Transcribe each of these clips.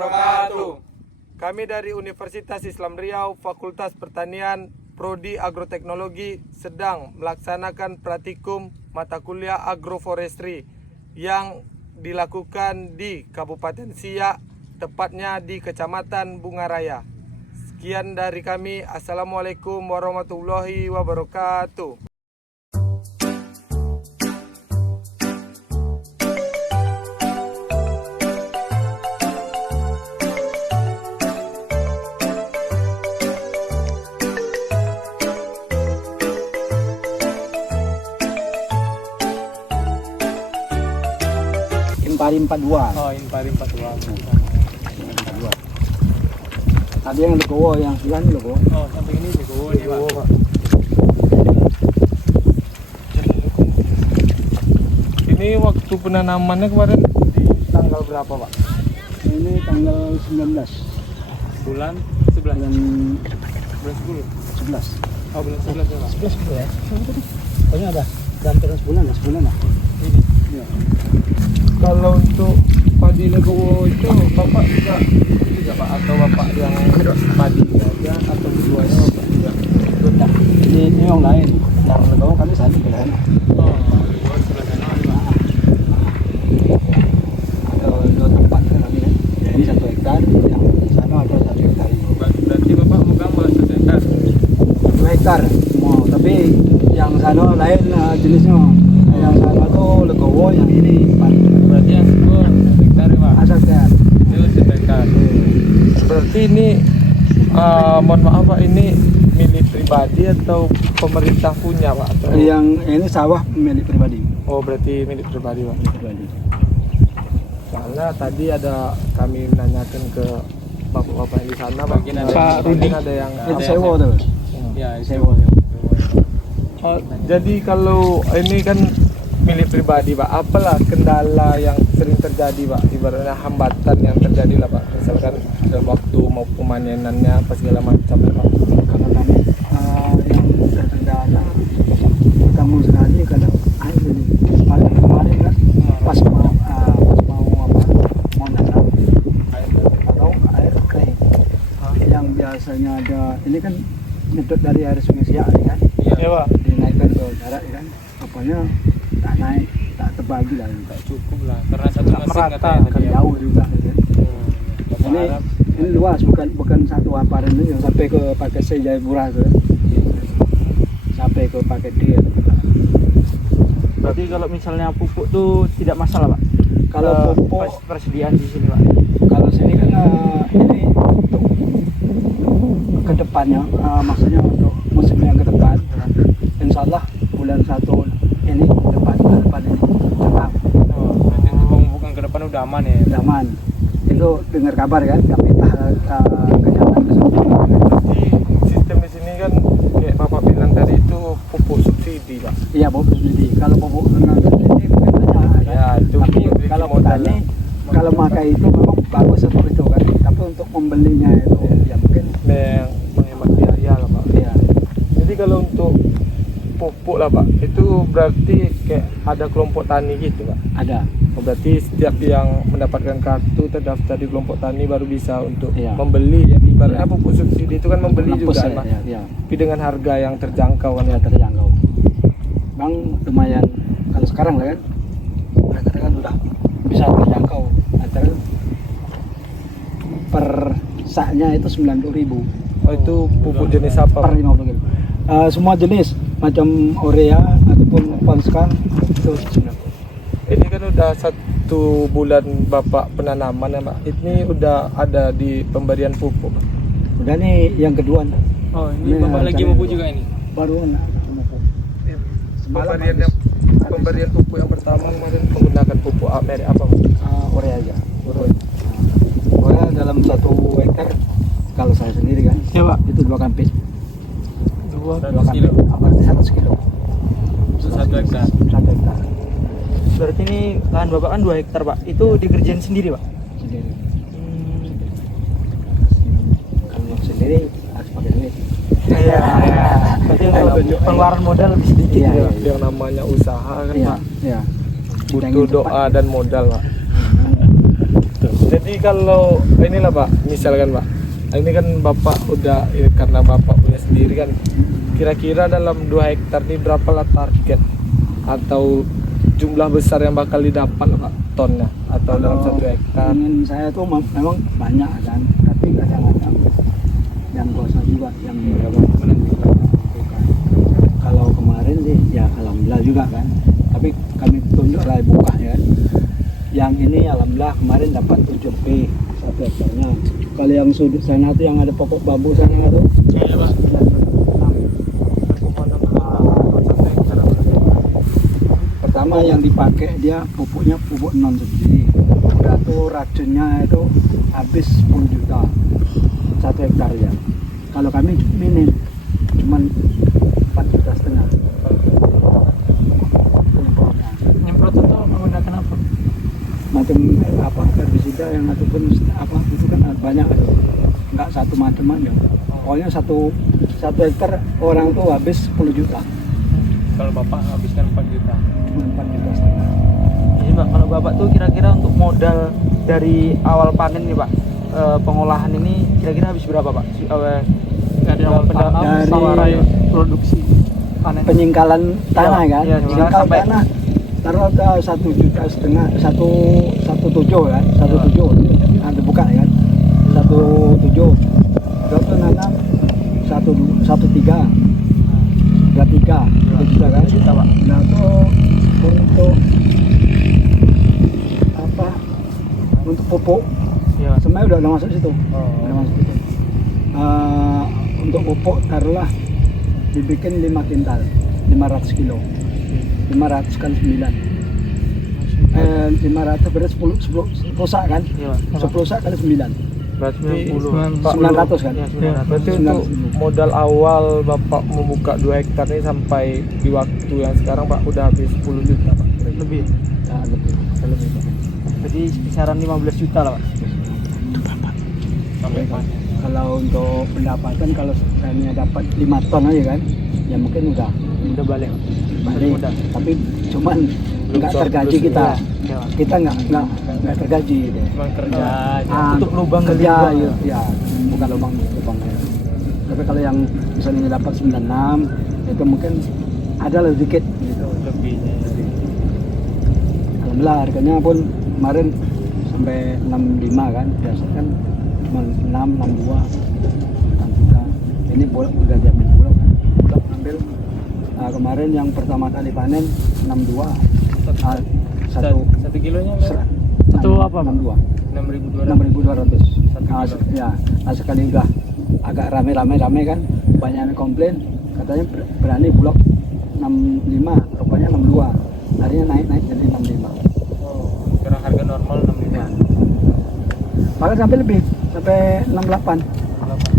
wabarakatuh. Kami dari Universitas Islam Riau, Fakultas Pertanian, Prodi Agroteknologi sedang melaksanakan praktikum mata kuliah agroforestry yang dilakukan di Kabupaten Siak, tepatnya di Kecamatan Bungaraya. Sekian dari kami. Assalamualaikum warahmatullahi wabarakatuh. Impari 42. Oh, Impari 42. Tadi yang Legowo, yang sebelah ini Legowo. Oh, samping ini Legowo nih, Pak. Ini waktu penanamannya kemarin di tanggal berapa, Pak? Ini tanggal 19. Bulan 11. Bulan 10. 11. Oh, bulan 11 ya, Pak. 11 ya. Pokoknya ada hampir sebulan lah. Ini. Iya. Kalau untuk padi Legowo itu Bapak juga Pak, atau Bapak yang padi aja atau keduanya Bapak juga? Nah, ini yang lain. Yang Legowo kami sana kan. Oh, Legowo sebelah sana ya, Pak. Ada 2 tempat kan kami kan. Ini 1 hektar, yang di sana ada 1 hektar. Berarti Bapak megang malah 1 hektar? 2 hektar mau, tapi yang sana lain jenisnya. Yang sana tuh Legowo, yang ini padi. Berarti yang itu 1 hektar ya, Pak? Ada kan. Itu 1 hektar. Berarti ini mohon maaf Pak, ini milik pribadi atau pemerintah punya, Pak? Atau... Yang ini sawah milik pribadi. Oh, berarti milik pribadi, Pak. Pribadi. Soalnya tadi ada kami menanyakan ke bapak-bapak yang di sana, Pak. Mungkin ada Pak yang- Rudi ada yang Itu sewa tuh. Ya, Sewa. Oh, jadi kalau ini kan milik pribadi, Pak, apalah kendala yang sering terjadi, Pak? Ibaratnya hambatan yang terjadi lah, Pak. Misalkan dalam waktu mau pemanenannya apa segala macam ya, Pak. Kalau kami yang terkendala kamu sekali kalau air ini paling kemarin kan pas mau nanam atau air kering yang biasanya ada ini kan nyedot dari air sungai Siak kan Iya, Pak. dinaikkan ke darat kan apanya tak naik tak terbagi lah tak cukup lah karena satu mesin merata, katanya kan tadi ya. jauh juga kan. Bapak harap Ini luas bukan satu hamparan ini yang sampai ke paket C Jayapura tuh. Sampai ke paket D. Berarti kalau misalnya pupuk tuh tidak masalah, Pak? Kalau pupuk persediaan di sini, Pak. kalau sini kan ini untuk ke depannya maksudnya untuk musim yang ke depan. Insya Allah bulan 1 ini depan ini tetap oh, berarti untuk pemupukan ke depan udah aman ya. aman. Itu dengar kabar kan kami kenyataan ke sana. Jadi sistem di sini kan kayak Bapak bilang tadi itu pupuk subsidi, Pak. Iya pupuk subsidi. Kalau pupuk non subsidi mungkin banyak. Ya, itu Tapi memiliki kalau modal petani kalau makai itu memang bagus untuk itu kan. Tapi untuk membelinya itu ya mungkin yang menghemat biaya lah, Pak. ya Jadi kalau untuk pupuk lah, Pak, itu berarti kayak ada kelompok tani gitu, Pak. ada. Oh, berarti setiap yang mendapatkan kartu terdaftar di kelompok tani baru bisa untuk Iya. membeli ya. Ibaratnya pupuk subsidi itu kan membeli Nempus juga, ya, Pak. ya. Tapi dengan harga yang terjangkau kan ya. Ya terjangkau. Bang lumayan kalau sekarang lah kan harga kan udah bisa terjangkau antara per saknya itu 90.000 Oh, itu pupuk jenis apa, per Pak? 50 kilo. Semua jenis macam urea ataupun ponskan itu 90. Ini kan udah 1 bulan Bapak penanaman ya, Pak. Ini udah ada di pemberian pupuk, Pak. Udah nih yang kedua nih. Oh, ini Ini Bapak lagi cari pupuk dulu. juga ini. Baru enak pupuk. Semalam Pemberian pupuk yang pertama kemarin menggunakan pupuk merek apa, Pak? urea aja. Urea dalam 1 hektar kalau saya sendiri kan Ya, Pak. itu 2 kampit. 2 2 kampit. Berarti 100 kilo. Untuk 1 hektar. 1 hektar Berarti ini lahan Bapak kan 2 hektar, Pak. Itu dikerjain sendiri, Pak? sendiri. Kalau sendiri harus pakai duit. Iya. Berarti untuk pengeluaran modal lebih sedikit Iya, gitu, Pak. iya. yang namanya usaha kan, Iya, Pak. iya. Butuh doa dan modal, Pak. Betul. Jadi kalau inilah Pak, misalkan Pak, ini kan Bapak udah karena Bapak punya sendiri kan, kira-kira dalam 2 hektar ini berapa lah target atau jumlah besar yang bakal didapat lah, Pak, tonnya atau dalam 1 hektar? Ingin saya tuh memang banyak kan, tapi kadang-kadang yang kosong juga yang menentukan. Kalau kemarin sih ya alhamdulillah juga kan, tapi kami tunjuk lah buka ya. Yang ini alhamdulillah kemarin dapat 7P 1 hektarnya. Kalau yang sudut sana tuh yang ada pokok bambu sana tuh Iya Pak. 1,6 hektar. pertama yang dipakai dia pupuknya pupuk non subsidi. Udah tuh racunnya itu habis 10 juta 1 hektar ya. Kalau kami minim cuman 4,5 juta. Penyemprotnya. Nyemprot itu menggunakan apa? Macam apa herbisida yang ataupun apa itu kan banyak itu. Enggak satu macam aja. Pokoknya satu hektar orang tuh habis 10 juta. Kalau Bapak habiskan 4 juta. Cuma 4,5 juta. Jadi Pak, kalau Bapak tuh kira-kira untuk modal dari awal panen nih Pak, pengolahan ini kira-kira habis berapa Pak? Dari awal pendanaan Dari- sampai produksi panen. Penyingkalan tanah kan, Iya, penyingkal sampai- tanah taruh ke 1,5 juta, satu tujuh kan, 1,7 nanti buka ya kan, 1,7 itu nanam 1,3 2,3 juta kan, Juta, Pak. nah itu untuk apa, untuk pupuk Iya. semuanya udah masuk situ, udah masuk situ. Untuk pupuk taruhlah dibikin 5 kintal 500 kilo 500 kali 9 500 berarti 10 sak kan, Iya, Pak. 10 sak kali 9 Berarti 90. Pak, 900 kan. Iya, Ya, 900. berarti 900 untuk ribu. modal awal Bapak membuka 2 hektar ini sampai di waktu yang sekarang Pak udah habis 10 juta Pak. Lebih. Nah, lebih. Jadi kisaran 15 juta lah Pak. Sampai panen. Kalau untuk pendapatan kalau saya dapat 5 ton aja kan, ya mungkin udah Udah balik. balik. Mudah. Tapi cuman nggak surplus tergaji kita. Iya. Kita nggak tergaji gitu. Cuma kerja aja. Tutup lubang kerja kali lubang. ya, bukan lubang. Tapi kalau yang misalnya dapat 96 itu mungkin ada lebih dikit gitu. Lebihnya. Alhamdulillah harganya pun kemarin sampai 65 kan, biasa kan cuma 62 juta. Ini bulog udah diambil bulog ambil. Nah, kemarin yang pertama kali panen 62. Satu Satu kilonya berapa? Satu apa, Pak? 62. 6.200. 6.200. Satu Nah, kilo. ya, nah sekali udah agak rame kan, banyak yang komplain, katanya berani bulog 65, rupanya 62. Harinya naik jadi 65. Oh, sekarang harga normal 65. Bahkan sampai lebih, sampai 68.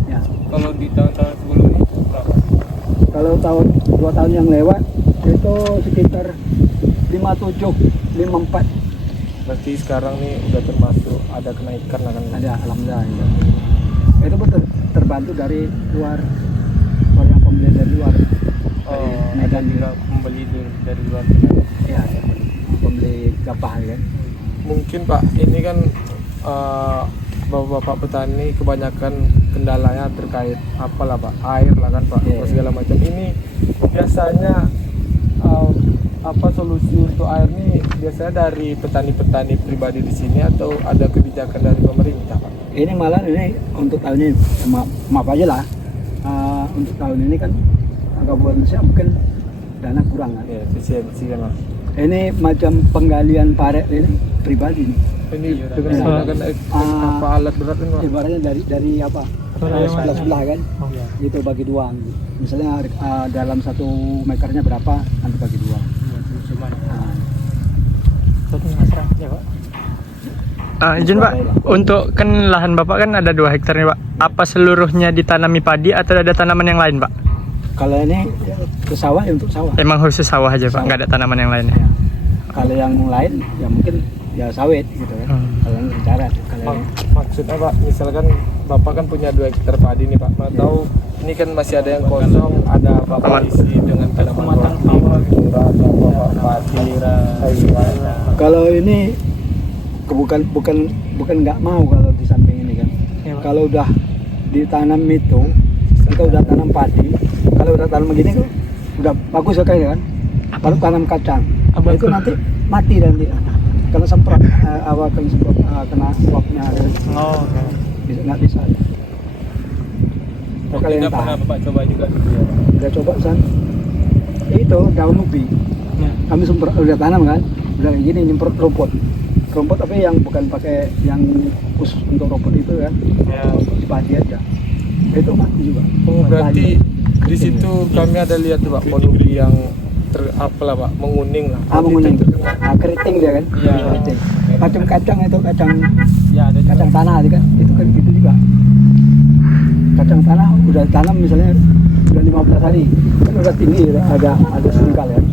Ya. Kalau di tahun-tahun sebelumnya berapa? Kalau 2 tahun yang lewat itu sekitar 57, 54 Berarti sekarang nih udah termasuk ada kenaikan lah kan. ada, alhamdulillah. Ya. Itu pun terbantu dari luar yang pembeli dari luar. Oh, ada Medan juga pembeli dari luar. Ya, pembeli gabah ya. Mungkin Pak, ini kan bapak-bapak petani kebanyakan kendalanya terkait apalah Pak, air lah kan Pak, Iya. segala macam. Ini biasanya apa solusi untuk air ini biasanya dari petani-petani pribadi di sini atau ada kebijakan dari pemerintah Pak? Ini malah ini untuk tahun ini maaf aja lah. Untuk tahun ini kan Kabupaten Indonesia mungkin dana kurang kan. Ya, efisiensi kan Pak. Ini macam penggalian paret ini pribadi nih. Ini Iya, dengan iya. menggunakan apa alat berat kan Pak? Ibaratnya dari apa? Sebelah kan. Iya. Itu bagi dua. Misalnya dalam 1 meternya berapa, nanti bagi dua. Cuma Nah, Satu ngasrah ya Pak. Izin Pak, untuk kan lahan Bapak kan ada 2 hektar nih Pak. Apa seluruhnya ditanami padi atau ada tanaman yang lain Pak? kalau ini ya, ke sawah ya untuk sawah. Emang khusus sawah aja Pak, nggak ada tanaman yang lainnya? Ya. Kalau yang lain ya mungkin ya sawit gitu kan. Kalau yang bicara kalau Maksudnya Pak, misalkan Bapak kan punya 2 hektar padi nih Pak. Mau tahu ini kan masih ada yang kosong, ada Bapak Aman. isi dengan tanaman roti, ada Bapak padi, sayuran. kalau ini bukan nggak mau kalau di samping ini kan. Iya, Pak. Kalau udah ditanam itu, kita udah tanam padi, kalau udah tanam begini tuh udah bagus sekali kan. Baru tanam kacang, itu nanti mati nanti karena semprot awal kena semprot kena uapnya ada. Oh, oke. Nggak bisa. Oh, Kalau yang tidak pernah tahan, Bapak coba juga gitu ya? udah coba san. Itu daun ubi, Ya. kami semprot udah tanam kan, udah kayak gini nyemprot rumput tapi yang bukan pakai yang khusus untuk rumput itu kan, Ya. di padi aja. Itu mati juga. Oh, berarti Mati. di situ kami ada lihat tuh Pak pohon ubi yang apalah Pak, menguning lah. Menguning. Itu terkena. Keriting dia kan. Iya. Keriting. Macam kacang itu kacang Ya ada juga. kacang tanah itu kan, itu kan gitu juga. Kacang tanah udah tanam misalnya udah 15 hari, kan udah tinggi, ada sengkal kan.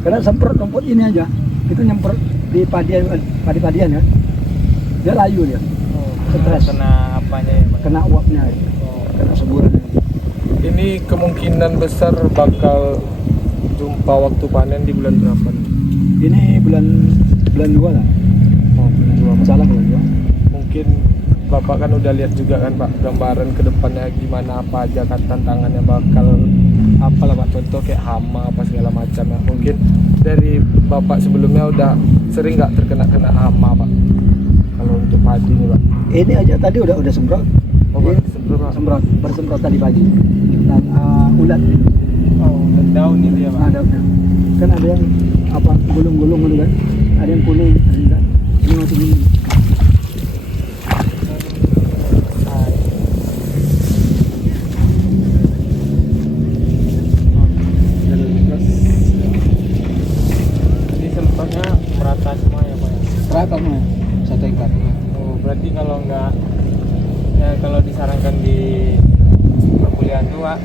Karena semprot rumput ini aja, itu nyemprot di padi-padian kan, dia layu dia, Oh, stres, kena apanya ya Pak? kena uapnya, kena semburan. Ini kemungkinan besar bakal jumpa waktu panen di bulan berapa nih? Ini bulan 2 lah, Oh, bulan 2 Pak. salah bulan 2. Mungkin Bapak kan udah lihat juga kan Pak gambaran ke depannya gimana, apa aja kan tantangannya bakal apalah Pak, contoh kayak hama apa segala macam ya. Mungkin dari Bapak sebelumnya udah sering nggak terkena hama Pak kalau untuk padi nih Pak? Ini aja tadi udah semprot. Oh, Ini semprot. bersemprot tadi pagi. Dan ulat Oh, daun itu ya Pak? ada kan ada yang apa gulung-gulung gitu kan, ada yang kuning, ada yang enggak. Ini macam ini. Ini semprotnya merata semua ya Pak? Rata semua, 1 hektar. Oh, berarti kalau nggak, ya kalau disarankan di perkuliahan tuh Pak,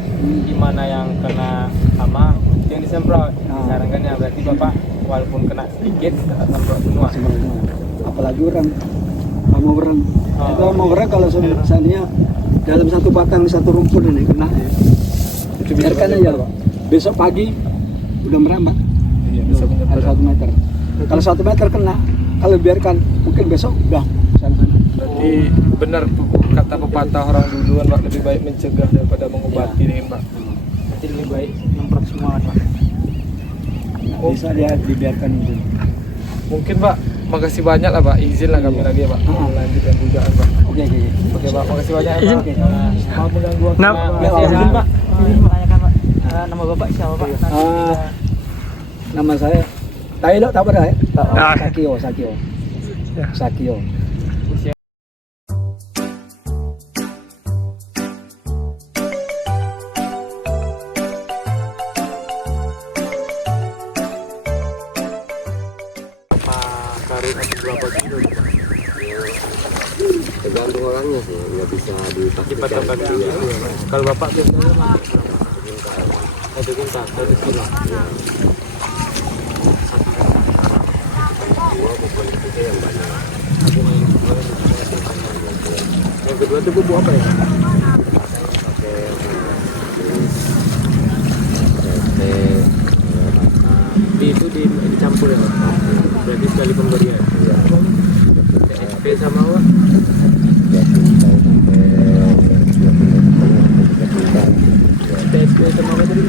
gimana yang kena hama yang disemprot? Disarankannya berarti Bapak walaupun kena sedikit tetap semprot semua. Semprot semua. Apalagi orang mau orang. Oh. Itu mau orang kalau misalnya dalam satu batang satu rumput ini kena, Itu bisa biarkan aja Pak. Besok pagi udah merambat. Iya, bisa Ada menyebar. 1 meter. Kalau 1 meter kena, kalau biarkan mungkin besok udah sana-sana. Berarti benar kata pepatah orang dulu kan Pak, lebih baik mencegah daripada mengobati nih Pak. Jadi lebih baik nyemprot semua kan, Pak. Nggak bisa dia dibiarkan gitu. Mungkin Pak, makasih banyak lah Pak, izin lah kami lagi ya Pak melanjutkan dugaan Pak. Oke. Oke Pak, makasih banyak ya Izin. Pak. Maaf mengganggu waktu. Nah, Pak. ya, Izin Pak, izin menanyakan Pak, nama Bapak siapa Pak? Nanti Ah. kita- Nama saya Tailo tak pada ya? Ah. Sakio. Ya. Sakio. Tergantung orangnya sih, nggak bisa dipastikan. Kalau Bapak biasanya 1 kintal, 1 kilo. Yang kedua itu bubuk apa ya? Itu dicampur ya Pak? Berarti sekali pemberian. TSP sama apa? TSP sama apa tadi?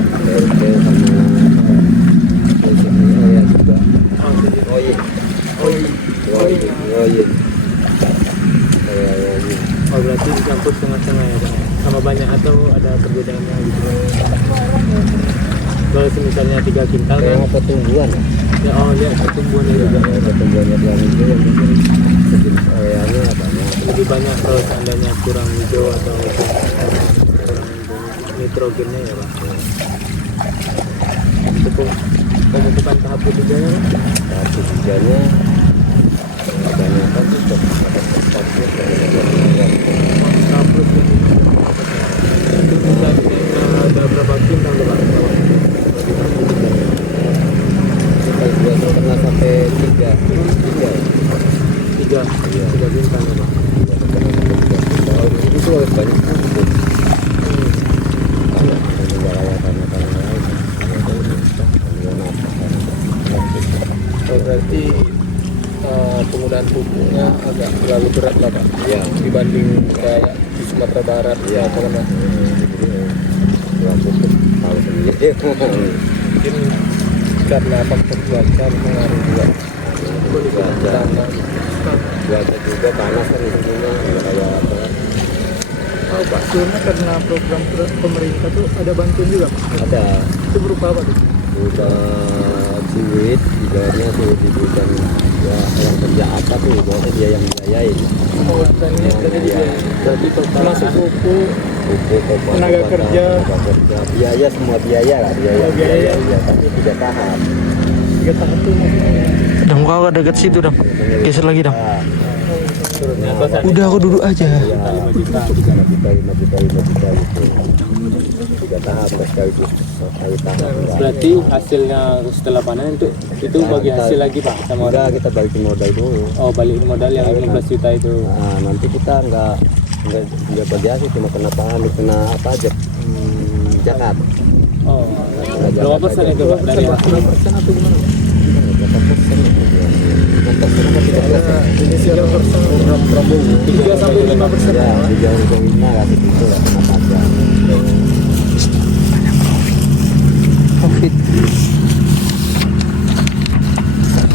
Oh berarti dicampur setengah-setengah ya Pak? Sama banyak atau ada perbedaannya gitu? Kalau misalnya 3 kintal kan? Kayak pertumbuhan ya, Ya, oh lihat pertumbuhan itu juga. pertumbuhannya yang itu yang mungkin sedikit areanya banyak. Lebih banyak kalau seandainya kurang hijau atau kurang nitrogennya ya Pak. Untuk pemupukan tahap ketiganya Pak? Tahap ketiganya kebanyakan itu Tahap itu bisa ada berapa kintal tuh Pak? kalau dua pernah sampai tiga 3 kintal ya Pak. kalau di situ tuh harus banyak pupuk. Karena tanah lain. Oh, berarti penggunaan pupuknya agak terlalu berat lah Pak Ya. dibanding kayak di Sumatera Barat Ya. atau mana. Kurang pupuk tahu sendiri. Mungkin karena faktor cuaca mempengaruhi juga. Cuaca juga panas kan tentunya nggak kayak apa. Oh Pak, sebelumnya karena program pemerintah tuh ada bantuan juga Pak. Ada Itu berupa apa tuh? udah duit ibaratnya tuh diberikan ya yang kerja apa tuh bahwa dia yang biayain. Oh, dari Ya, Berarti termasuk buku, pupuk, Tenaga kerja. biaya semua biaya lah biaya tapi tidak tahap. 3 tahun tuh maksudnya. Dam, kau agak deket situ dam. Geser lagi dam. Udah aku duduk aja. Ya, 5 juta gitu. 3 tahap sekali tahap. Berarti hasilnya setelah panen itu bagi hasil lagi Pak sama Udah orang. kita balikin modal dulu. Oh, balik modal yang 15 juta itu. Nah, nanti kita nggak bagi hasil cuma kena apa aja zakat. Oh, berapa persen itu Pak dari hasil? Persen atau gimana? Berapa persen itu dia? Nanti berapa 3%? inisial program Prabowo 3-5%. Ya, 3,5 kasih gitu lah kena pajak. Profit.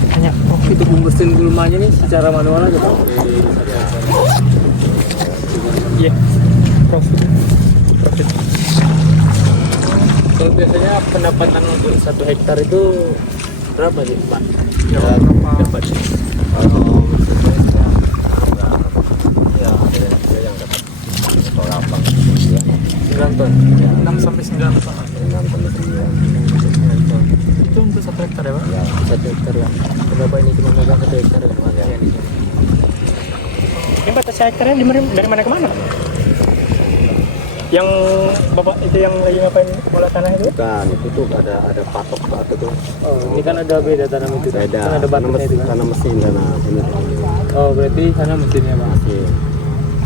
Banyak profit. Untuk membersihin gulmanya nih secara manual aja Pak. Iya. Profit. Kalau biasanya pendapatan untuk 1 hektar itu berapa sih Pak? Ya, Dapat. kalau misalnya ya ada yang dapat atau lapang ya. 9 ton. 6 sampai 9 ton. 6 sampai 9. Itu untuk 1 hektar ya Pak? Ya, 1 hektar ya. Berapa ini cuma megang 1 hektar ya? Ini batas hektarnya dari mana ke mana? Yang bapak itu yang lagi ngapain bola tanah itu? bukan itu tuh ada patok batu tuh. Oh, ini kan ada beda tanam itu. Kan Beda. ada batasnya itu kan. Tanam mesin sana sini Oh, berarti sana mesinnya Pak. mesin.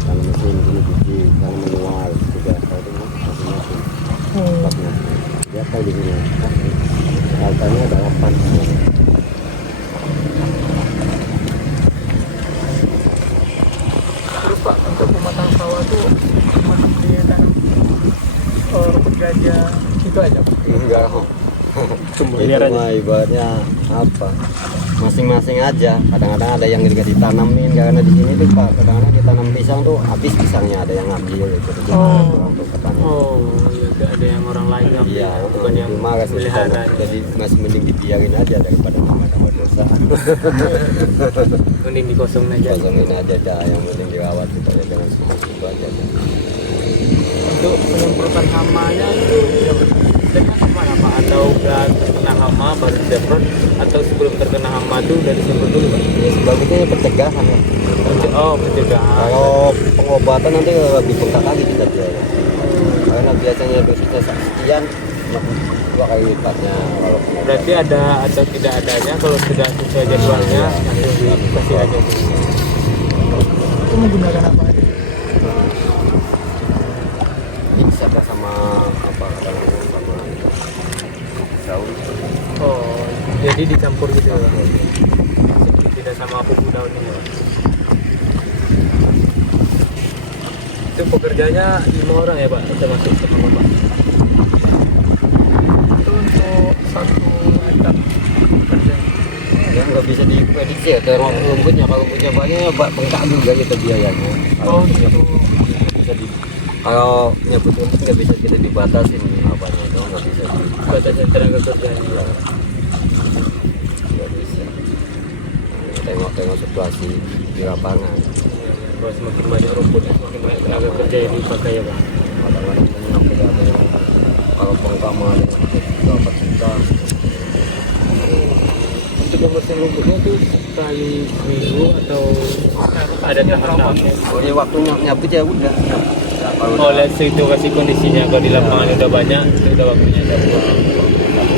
Tanam mesin sini biji, tanam manual juga kalau itu mesin. Tempatnya. Ya tahu di sini. Kaltanya ada 8. Terus Pak, untuk pematang sawah tuh masih ditanam rumput gajah itu aja Pak. Enggak. liar Itu aja. mah ibaratnya apa? Masing-masing aja. Kadang-kadang ada yang juga ditanamin karena di sini tuh Pak, kadang-kadang ditanam pisang tuh habis pisangnya ada yang ngambil gitu. Untuk petani. Oh, iya ada yang orang lain ngambil, Iya, bukan yang cuma kasih pelihara. jadi masih mending dibiarin aja daripada nama dosa. Mending dikosongin aja. Kosongin aja dah, yang penting dirawat supaya jangan seperti itu aja. Untuk penyemprotan hamanya itu dari mana Pak? Atau udah terkena hama baru disemprot atau sebelum terkena hama itu udah disemprot dulu Pak? Ya sebagusnya pencegahan ya. Oh, pencegahan. Kalau pengobatan nanti lebih bengkak lagi kita biaya. Karena biasanya dosisnya sekian, 2 kali lipatnya kalau pengobatan. Berarti ada atau tidak adanya kalau sudah sesuai jadwalnya langsung dikasih aja. Itu menggunakan apa aja? Bisa sama apa kadang-kadang sama daun. Oh, jadi dicampur gitu ya Pak? Tidak sama pupuk daunnya ya Pak? Itu pekerjanya 5 orang ya Pak? Termasuk sama Bapak? Itu untuk 1 hektar kerja. Ya nggak bisa diprediksi ya terus rumputnya, kalau rumputnya banyak bengkak juga gitu biayanya. Kalau gitu. bisa di kalau nyebut rumput nggak bisa kita dibatasin apanya itu nggak bisa Batasan tenaga kerjanya. nggak bisa. Tengok-tengok situasi di lapangan. Kalau semakin banyak rumput, semakin banyak tenaga kerja yang dipakai ya Pak? Kadang-kadang nyampe ada yang kalau bengkak mah ada yang berapa juta. Untuk membersihkan rumputnya itu sekali seminggu atau ada tahap-tahapnya? Kalau dia waktu nyabut ya udah. Ya, kalau Oh, lihat situasi kondisinya. Kalau di lapangan udah banyak, itu udah waktunya cabut.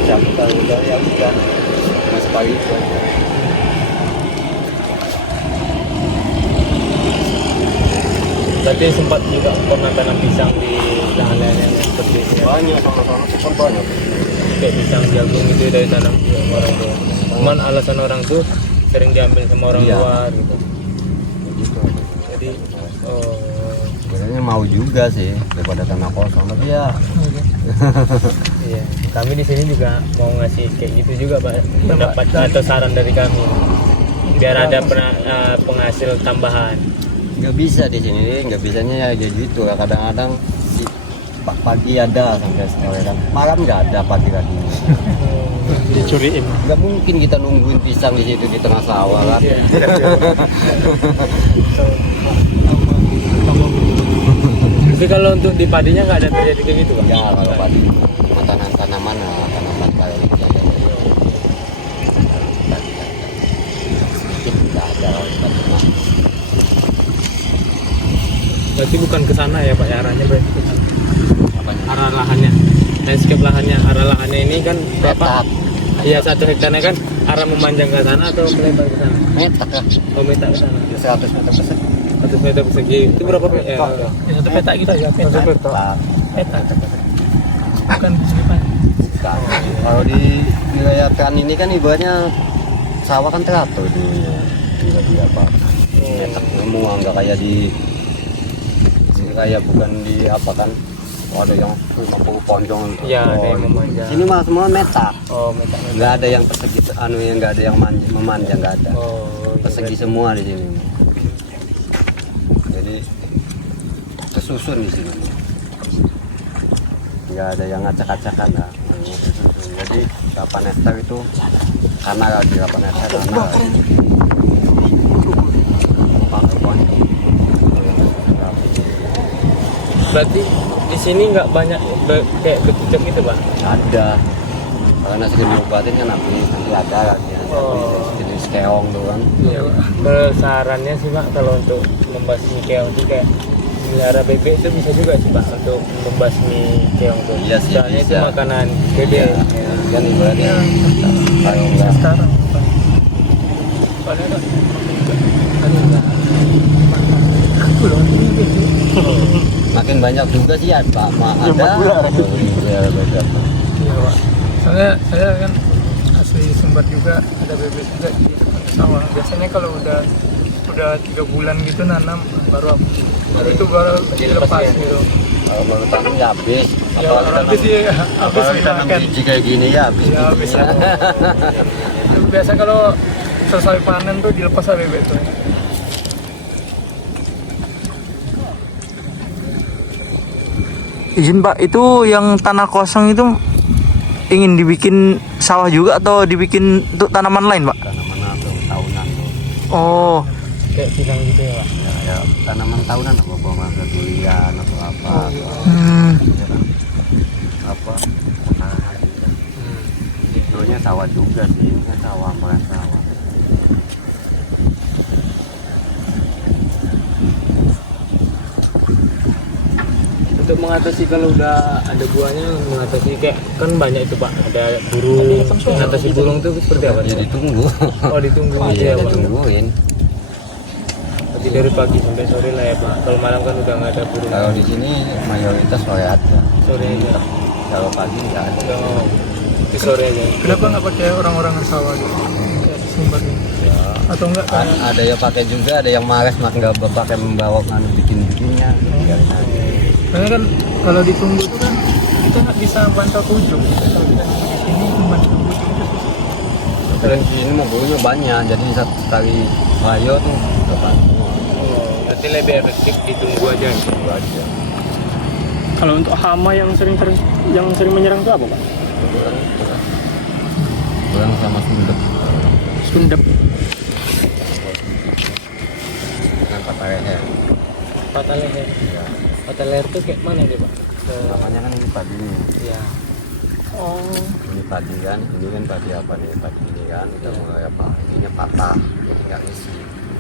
cabut udah ya udah. Mas pagi itu. Berarti sempat juga pernah tanam pisang di lahan-lahan yang seperti ini ya? Banyak sama-sama super banyak. Kayak pisang jagung itu dari tanam juga orang tuh. Cuman alasan orang tuh sering diambil sama orang Iya. luar gitu. Gitu. Jadi oh Sebenarnya mau juga sih daripada tanah kosong, tapi ya iya, kami di sini juga mau ngasih kayak gitu juga Pak, pendapat atau saran dari kami biar ada penghasil tambahan. nggak bisa di sini, nggak bisanya ya kayak gitu. Kadang-kadang pagi ada sampai sore kan, malam nggak ada pagi-pagi. Dicuriin. Nggak mungkin kita nungguin pisang di situ di tengah sawah kan. Tapi kalau untuk di padinya nggak ada terjadi kayak gitu Pak? Ya kalau padi tanaman kayak gitu aja. Sedikit nggak ada kalau di padi mah. Berarti bukan ke sana ya Pak, ya, arahnya berarti ke sana. Apanya? Arah lahannya, landscape lahannya, arah lahannya ini kan berapa? Metak. Iya 1 hektarnya kan arah memanjang ke sana atau melebar ke sana? Metak ya. Oh metak ke sana. 100 meter persegi. 100 meter persegi itu berapa Pak? Ya, Satu peta gitu ya, peta. Metak. Peta. Bukan selipan. Bukan. Kalau di wilayah kan ini kan ibaratnya sawah kan teratur di apa? Metak semua, nggak kayak di kayak bukan di apa kan? Oh, ada yang 50 ponjong. Iya, ada yang memanjang. Sini mah semua metak. Oh metak. Nggak ada yang persegi yang nggak ada yang memanjang, nggak ada. Oh Persegi semua di sini. Jadi tersusun di sini. Nggak ada yang acak-acakan lah. Jadi 8 hektar itu karena lagi 8 hektar karena berarti di sini nggak banyak kayak becicak gitu Pak? ada karena segini obatin kan nanti ada lagi ya. Oh. Jenis keong tuh kan. Ya, sarannya sih Pak kalau untuk membasmi keong itu kayak melihara bebek itu bisa juga sih Pak untuk membasmi keong tuh. Iya sih, Soalnya itu bisa. makanan bebek. Ya, kan ibaratnya kalau nggak Sekarang. Soalnya kan aku loh ini. makin banyak juga sih ya Pak, ada. Iya, betul. Iya Pak. Soalnya saya kan asli Sumbar juga, ada bebek juga di depan sawah. Biasanya kalau udah 3 bulan gitu nanam baru itu baru dilepas gitu. Kalau baru tanam ya habis. Ya habis sih habis Apalagi tanam dimakan. biji kayak gini ya habis. Ya habis ya. Biasa kalau selesai panen tuh dilepas aja bebek tuh. Izin Pak, itu yang tanah kosong itu ingin dibikin sawah juga atau dibikin untuk tanaman lain Pak? Tanaman atau tahunan tuh. Oh, Kayak bilang gitu ya Pak. Ya tanaman tahunan apa mangga durian atau apa. Ya kan? Apa? Sebetulnya sawah juga sih, ini kan sawah bukan sawah. Untuk mengatasi kalau udah ada buahnya, mengatasi kayak kan banyak itu Pak, ada burung. Mengatasi burung itu seperti apa? Ya ditunggu. Oh ditunggu aja Iya, ya Pak. ditungguin. Berarti dari pagi sampai sore lah ya Pak. Kalau malam kan udah nggak ada burung. Kalau di sini mayoritas sore aja. Sore aja. Kalau pagi nggak ada. Oh, di sore aja. Kenapa nggak pakai orang-orang sawah gitu? Kayak di Sumbar gitu. Atau enggak Kan kayak ada yang pakai juga, ada yang malas mak nggak pakai membawa bikin-bikinnya. Biarin aja. karena kan kalau ditunggu itu kan kita nggak bisa bantau ke ujung. Kalau kita nunggu di sini membantu ke ujung itu susah. Terus di sini mah burungnya banyak, jadi sekali rayo tuh depan Oh, nanti lebih efektif ditunggu aja. tunggu aja. Kalau untuk hama yang sering menyerang itu apa Pak? Kurang sama sundep Sundep. dengan patah leher. Patah leher. Patah leher tuh kayak mana dia Pak? Namanya kan ini padi nih. Ya. Oh. Ini padi kan, ini kan padi apa nih? Padi ini kan, udah mulai apa? Ininya patah, jadi nggak ngisi.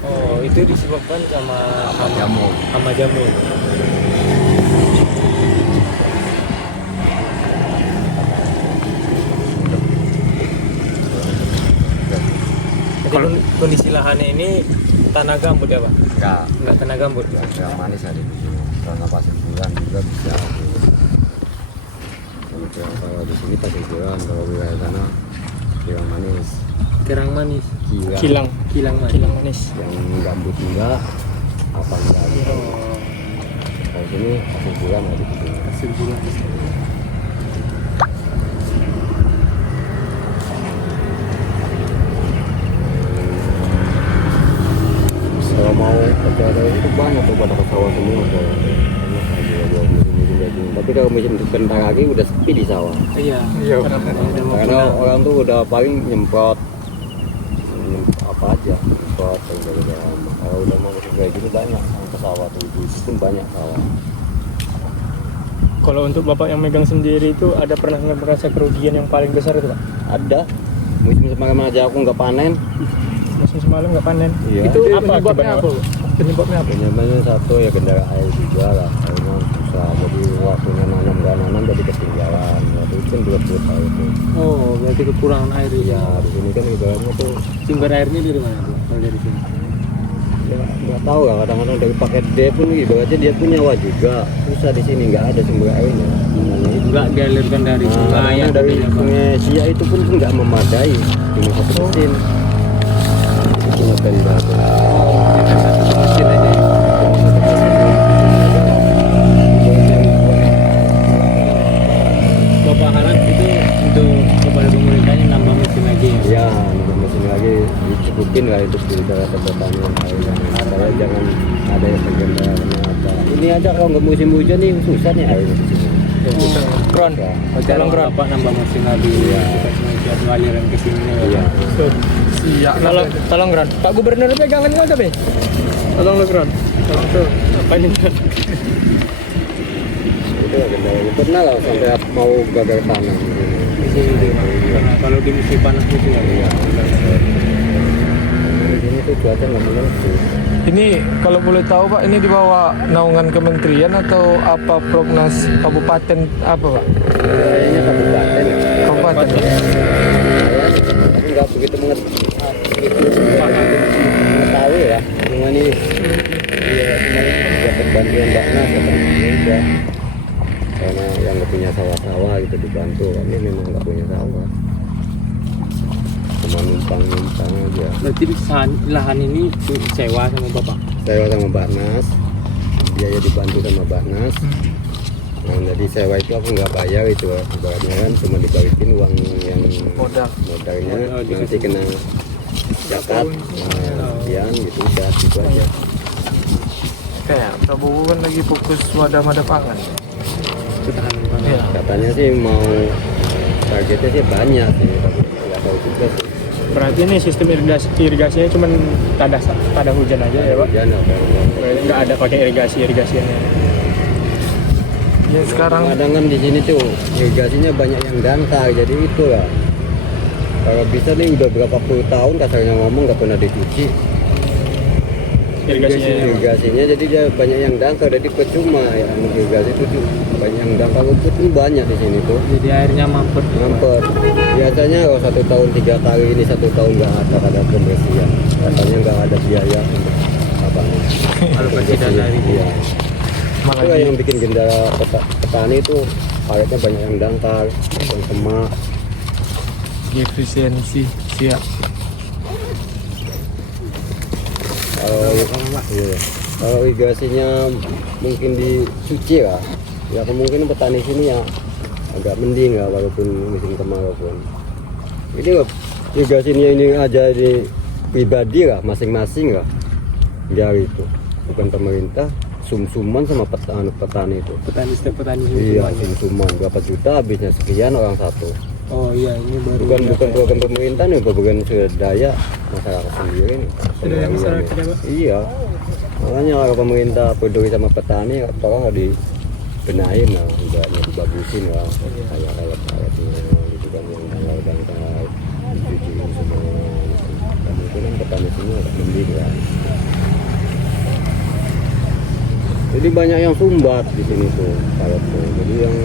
Oh, itu disebabkan sama Apa jamur? hama jamur. Jadi kondisi lahannya ini tanah gambut ya Pak? Enggak tanah gambut. Nggak manis ada di sini. Karena pasir bulan juga bisa. Kalau di sini pasir bulan, kalau wilayah sana kirang manis. Kerang manis. Kilang. Kilang. Kilang manis. yang gambut enggak, apa enggak gitu. Kalau sini hasil bulan ada gitu. hasil bulan. Kalau mau acara itu banyak tuh pada ke sawah semua tuh. Tapi kalau musim bentar lagi udah sepi di sawah. Iya. Karena orang tuh udah paling nyemprot apa aja, nyemprot kalau udah mau musim kayak gini banyak yang ke sawah tuh, itu pun banyak sawah. Kalau untuk Bapak yang megang sendiri itu ada pernah merasa kerugian yang paling besar itu Pak? Ada musim semalam aja aku nggak panen. Musim semalam nggak panen. Iya. Itu Jadi apa penyebabnya akibatnya, apa? Pak? Penyebabnya apa? Penyebabnya satu ya kendala air juga lah, airnya susah, jadi waktunya nanam nggak nanam jadi ketinggalan, waktu itu kan bulat-bulat air tuh. Oh, berarti kekurangan air Ya di sini kan ibaratnya tuh Sumber airnya dari mana tuh? Kalau dari sini. ya nggak tahu lah, kadang-kadang dari paket D pun ibaratnya dia punya nyawa juga, susah di sini nggak ada sumber airnya. Makanya itu. Enggak dialirkan dari sungai Kadang-kadang yang dari dari sungai Sia itu pun nggak memadai, cuma satu mesin. Itu cuma tenda tuh. mesin aja. Bapak harap itu untuk kepada pemerintahnya nambah mesin lagi ya. Ya, nambah mesin lagi dicukupin lah itu di daerah pertanian airnya. Supaya jangan ada yang tergendala apa. Ini aja kalau nggak musim hujan nih susah nih airnya di sini. Kron. Tolong Bapak nambah mesin lagi ya. Supaya ada aliran ke sini. Iya. Siap. Tolong Kron. Pak Gubernur pegangan nggak tapi? Tolong lu Kron. Tolong tuh. Apa ini? Itu lah kendalanya. Pernah lah sampai mau gagal tanam. Di sini karena kalau di musim panas itu ya. Iya. Di sini tuh cuaca nggak menentu. Ini kalau boleh tahu Pak, ini di bawah naungan kementerian atau apa, Prognas kabupaten apa Pak? Kayaknya kabupaten. Kabupaten. Tapi nggak begitu mengetahui ya. Cuma ini dia dapat bantuan Baknas ya Bang. Ya udah. Karena yang nggak punya sawah-sawah gitu dibantu. Ini memang nggak punya sawah. Cuma numpang aja. Berarti lahan ini sewa sama Bapak. Sewa sama Baknas, biaya dibantu sama Baknas. Nah, jadi sewa itu aku nggak bayar itu, ibaratnya kan cuma dibalikin uang yang modalnya, nanti kena zakat, sekian gitu, udah gitu aja. Kayak Prabowo kan lagi fokus wadah pangan. Ketahanan pangan. Iya. Katanya sih mau targetnya sih banyak sih, tapi nggak tahu juga sih. Berarti ini sistem irigasinya cuma pada hujan aja ya Pak? Hujan apa enggak. Berarti nggak ada pakai irigasinya. Ya sekarang Kadang kan di sini tuh irigasinya banyak yang dangkal, jadi itulah. Kalau bisa nih udah berapa puluh tahun kasarnya ngomong nggak pernah dicuci. Irigasinya jadi dia banyak yang dangkal, jadi percuma ya irigasi itu tuh banyak yang dangkal, rumput tuh banyak di sini tuh. Jadi airnya mampet. Biasanya kalau 1 tahun 3 kali, ini 1 tahun nggak ada pembersihan. Katanya nggak ada biaya untuk apa nih? Alokasi dana itu. Iya. malah Itu yang bikin gendala petani itu paletnya banyak yang dangkal, yang semak. efisiensi siap. Kalau irigasinya mungkin dicuci lah, ya kemungkinan petani sini ya agak mending lah walaupun musim kemarau pun. Ini loh, irigasinya ini aja di pribadi lah, masing-masing lah. Biar itu bukan pemerintah, sum-suman sama petani itu. Setiap petani Iya, semuanya. sum-suman berapa juta habisnya sekian orang satu. Oh iya, ini baru Bukan program pemerintah nih, program swadaya masyarakat sendiri nih. Swadaya masyarakat ya, Pak? Iya. Makanya kalau pemerintah peduli sama petani, tolong dibenahin lah, ibaratnya dibagusin lah, kayak gitu kan, yang tanggal dicuciin semua. Dan itu kan petani sini agak mending lah. Jadi banyak yang sumbat di sini tuh, karet tuh. Jadi yang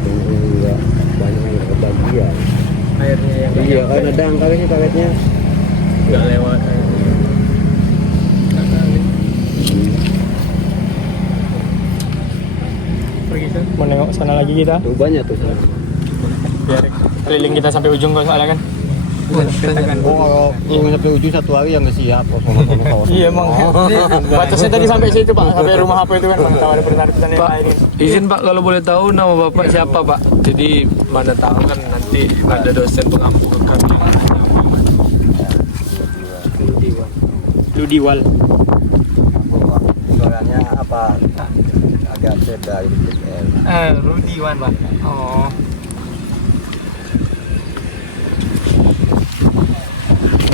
enggak banyak yang kebagian. airnya yang Iya, karena dangkal sih karetnya. nggak lewat. Pergi kan? Mau nengok sana lagi kita? Tuh banyak tuh sana. Biar keliling kita sampai ujung kok soalnya kan. Oh, yang sampai ujung satu hari yang nggak siap. Sono-sono kawan. Iya emang. Batasnya tadi sampai situ Pak, sampai rumah apa itu kan Bang. Tahu ada perintah-perintah yang Pak, lain. izin Pak kalau boleh tahu nama Bapak siapa Pak? Jadi mana tahu kan nanti ada dosen pengampu ke kami. Ludiwal. Suaranya apa? Agak beda gitu. Rudiwan Pak. Oh.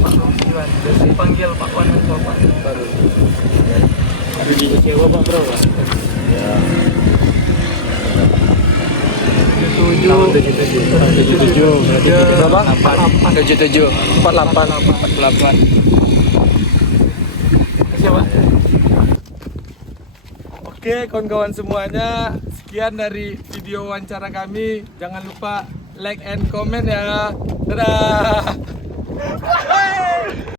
Pak Rudiwan. Biasa dipanggil Pak Wan atau Pak baru. Rudi kecewa Pak Bro. Ya. 77 berapa? 77 48. Siapa? Oke kawan-kawan semuanya, sekian dari video wawancara kami. Jangan lupa like and comment ya. Dadah.